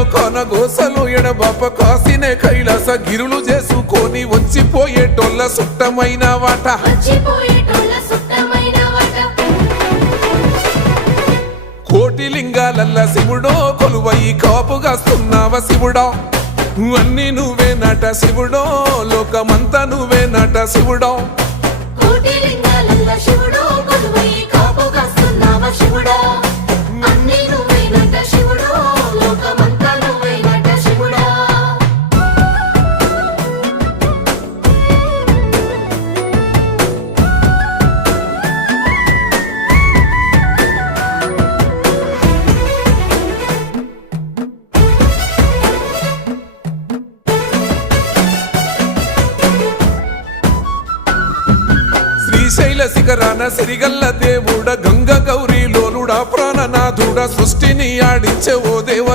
ఎన్నో కొనగోసలు ఎడబాప కాసినే కైలాస గిరులు చేసుకొని వచ్చిపోయేటోళ్ళ సుట్టమైన వాట కోటి లింగాలల్ల శివుడో కొలువయి కాపుగాస్తున్నావ శివుడా అన్ని నువ్వే నట శివుడో లోకమంతా నువ్వే నట శివుడో కోటి లింగాలల్ల శివుడో కొలువయి కాపుగాస్తున్నావ శివుడా అన్ని నువ్వే నట శివుడో లోకమంతా నువ్వే నట శివుడా శ్రీశైల శిఖరాన సిరిగల్ల దేవుడ గంగ గౌరీ లోలుడా ప్రాణనాథుడ సృష్టిని ఆడించే ఓ దేవదేవ